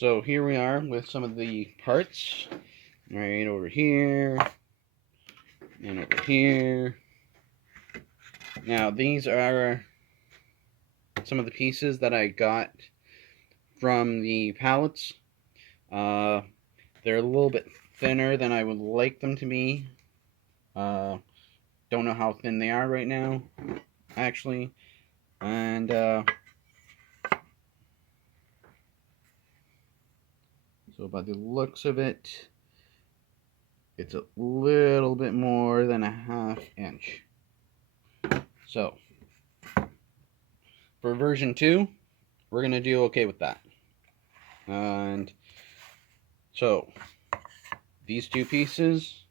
So here we are with some of the parts, right over here and over here. Now these are some of the pieces that I got from the pallets. They're a little bit thinner than I would like them to be. Don't know how thin they are right now, actually. And so by the looks of it, it's a little bit more than a ½ inch. So for version 2, we're going to do okay with that. And so these two pieces,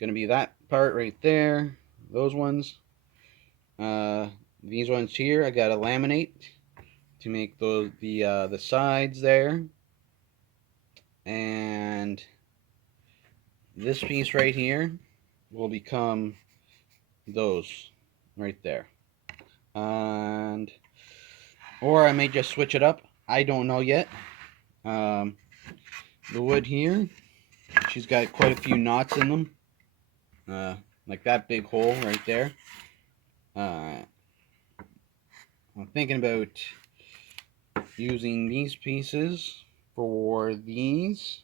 going to be that part right there, those ones. These ones here, I got to laminate to make those the sides there. And this piece right here will become those right there. And or I may just switch it up. I don't know yet. The wood here, she's got quite a few knots in them. Like that big hole right there. I'm thinking about using these pieces for these,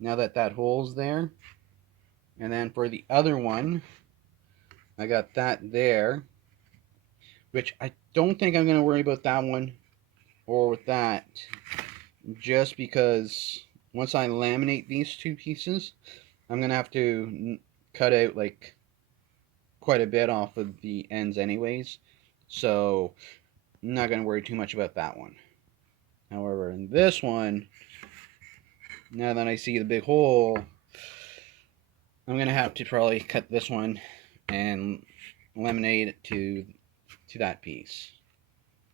now that that hole's there. And then for the other one, I got that there, which I don't think I'm going to worry about that one or with that, just because once I laminate these two pieces, I'm going to have to cut out like quite a bit off of the ends anyways, so I'm not going to worry too much about that one. However, in this one, now that I see the big hole, I'm going to have to probably cut this one and laminate it to that piece.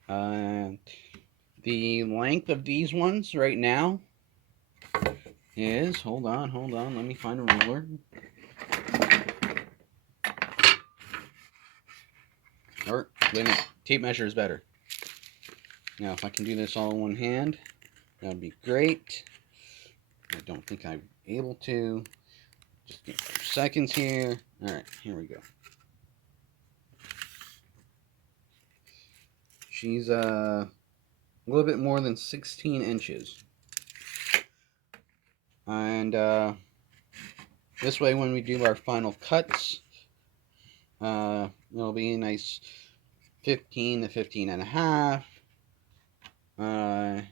The length of these ones right now is, hold on, let me find a ruler. Or, wait a minute, tape measure is better. Now, if I can do this all in one hand, that would be great. I don't think I'm able to. Just give me a few seconds here. Alright, here we go. She's a little bit more than 16 inches. And this way, when we do our final cuts, it'll be a nice 15 to 15 and a half. And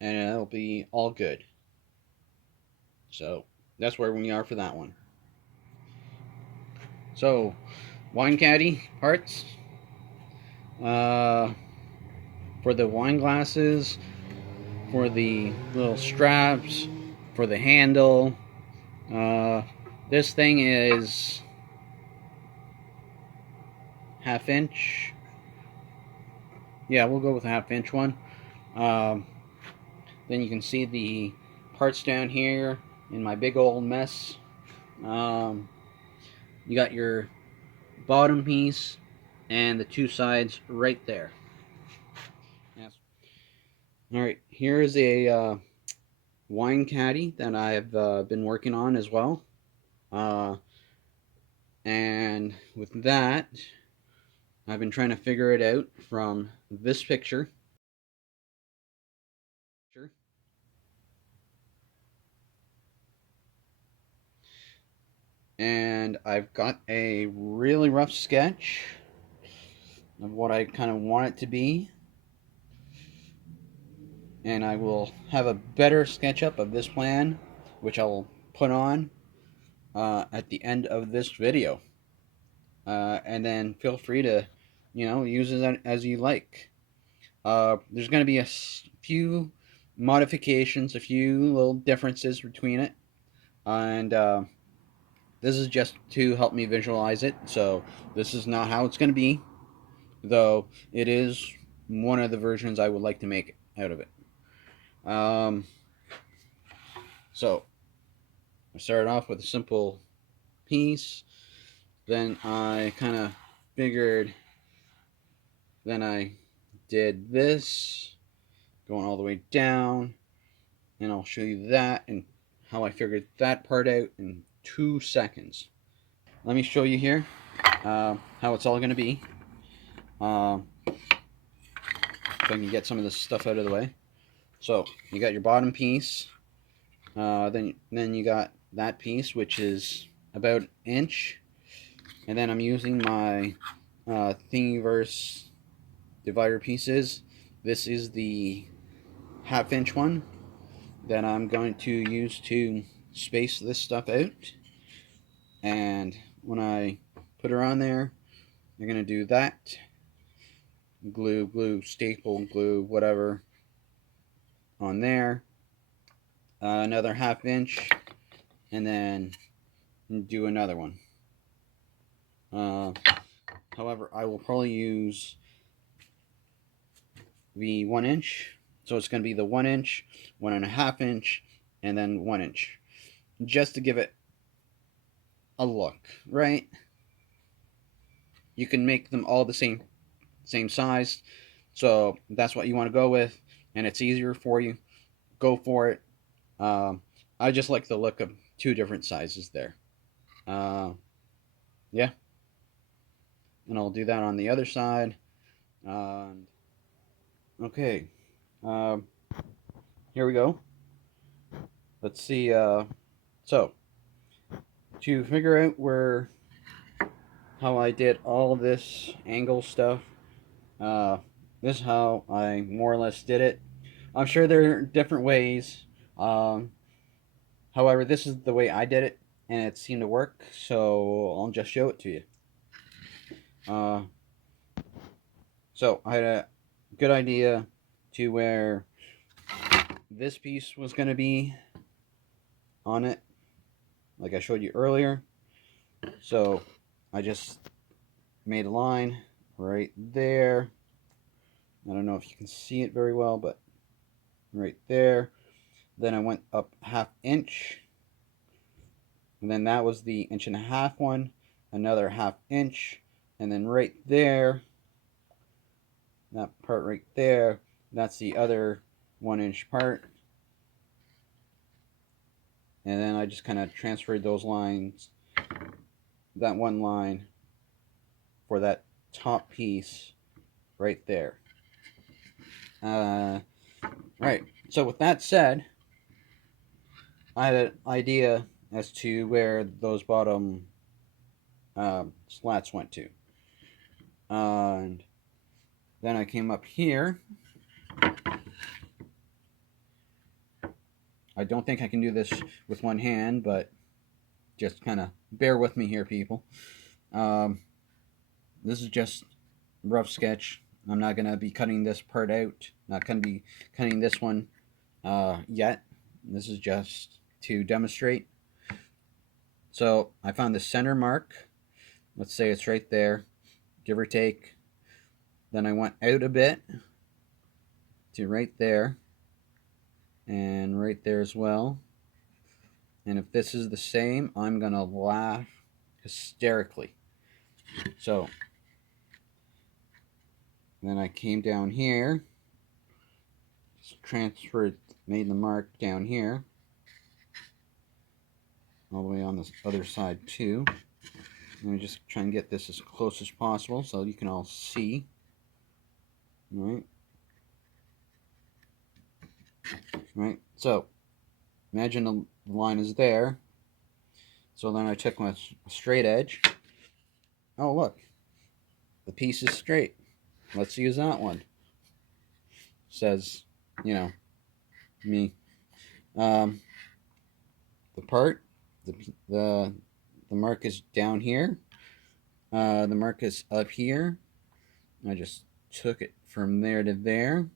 it'll be all good. So that's where we are for that one. So wine caddy parts, for the wine glasses, for the little straps, for the handle. This thing is ½ inch. Yeah, we'll go with a ½ inch one. Then you can see the parts down here in my big old mess. You got your bottom piece and the two sides right there. Yes. All right, here is a wine caddy that I've been working on as well. And with that, I've been trying to figure it out from this picture. And I've got a really rough sketch of what I kind of want it to be. And I will have a better SketchUp of this plan, which I'll put on at the end of this video. And then feel free to, use it as you like. There's going to be a few modifications, a few little differences between it. And this is just to help me visualize it. So this is not how it's going to be, though it is one of the versions I would like to make out of it. So I started off with a simple piece. Then I kind of figured, then I did this, going all the way down, and I'll show you that and how I figured that part out in 2 seconds. Let me show you here how it's all going to be. So I can get some of this stuff out of the way. So you got your bottom piece, then you got that piece, which is about an inch, and then I'm using my Thingiverse divider pieces. This is the half-inch one that I'm going to use to space this stuff out. And when I put her on there, you're going to do that. Glue, staple, glue, whatever on there. Another half-inch, and then do another one. However, I will probably use the 1 inch. So it's going to be the 1 inch, 1.5 inch, and then 1 inch. Just to give it a look, right? You can make them all the same size. So that's what you want to go with, and it's easier for you. Go for it. I just like the look of 2 different sizes there. Yeah. And I'll do that on the other side. Okay. Here we go. Let's see. So, to figure out how I did all this angle stuff, this is how I more or less did it. I'm sure there are different ways. However, this is the way I did it, and it seemed to work, so I'll just show it to you. So I had a good idea to where this piece was going to be on it, like I showed you earlier. So I just made a line right there. I don't know if you can see it very well, but right there. Then I went up 1/2 inch, and then that was the 1.5 inch one, another 1/2 inch, and then right there, that part right there, that's the other 1 inch part. And then I just kind of transferred those lines, that one line for that top piece right there. Right, so with that said, I had an idea as to where those bottom slats went to. And then I came up here. I don't think I can do this with one hand, but just kind of bear with me here, people. This is just rough sketch. I'm not going to be cutting this part out. Not going to be cutting this one yet. This is just to demonstrate. So I found the center mark. Let's say it's right there, give or take. Then I went out a bit to right there, and right there as well. And if this is the same, I'm going to laugh hysterically. So then I came down here, just transferred, made the mark down here, all the way on this other side too. Let me just try and get this as close as possible so you can all see. All right, so imagine the line is there. So then I took my straight edge. Oh, look, the piece is straight. Let's use that one. Says, you know, me. The part, the mark is down here. The mark is up here. I just took it from there to there.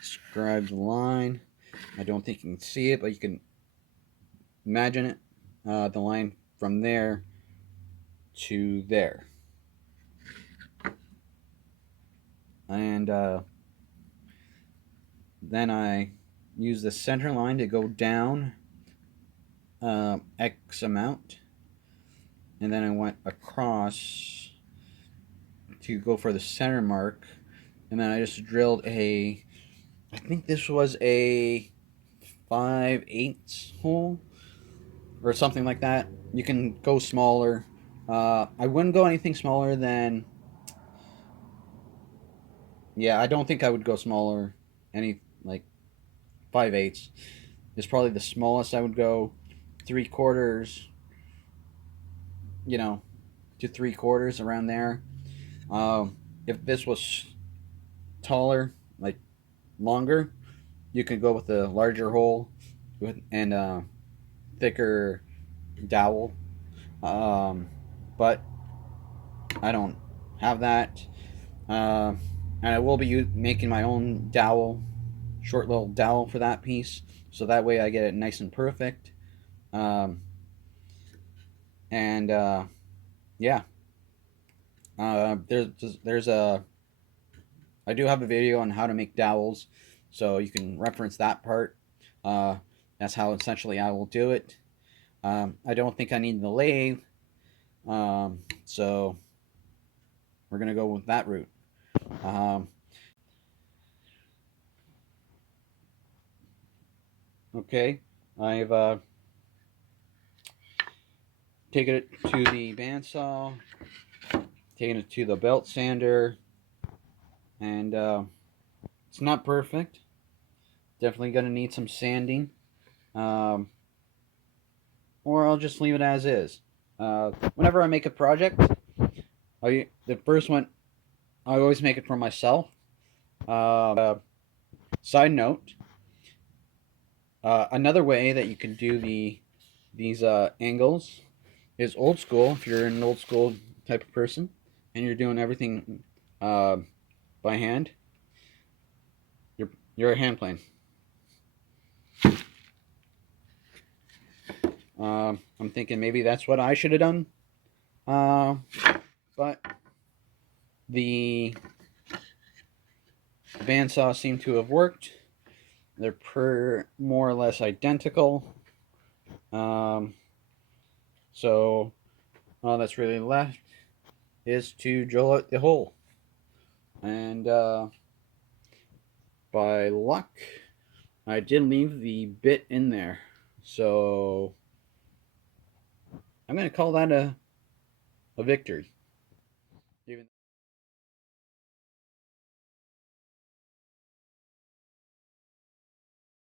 Describe the line. I don't think you can see it, but you can imagine it. The line from there to there. And then I use the center line to go down X amount. And then I went across to go for the center mark. And then I just drilled I think this was a 5/8 hole or something like that. You can go smaller. I wouldn't go anything smaller than, yeah, I don't think I would go smaller. Any like 5/8 is probably the smallest I would go. 3/4, you know, to 3/4 around there. If this was taller, like longer, you could go with a larger hole and a thicker dowel. But I don't have that. Uh, and I will be making my own dowel, short little dowel for that piece, so that way I get it nice and perfect. Um, and yeah, there's there's a I do have a video on how to make dowels, so you can reference that part. Uh, that's how essentially I will do it. I don't think I need the lathe, so we're gonna go with that route. Um, okay, I've taken it to the bandsaw, taken it to the belt sander, and it's not perfect. Definitely gonna need some sanding, um, or I'll just leave it as is. Whenever I make a project, the first one I always make it for myself. Side note: another way that you can do these angles is old school. If you're an old school type of person and you're doing everything uh, by hand, you're a hand plane. I'm thinking maybe that's what I should have done, but the bandsaw seemed to have worked. They're more or less identical. So all that's really left is to drill out the hole. And by luck, I did leave the bit in there. So I'm going to call that a victory.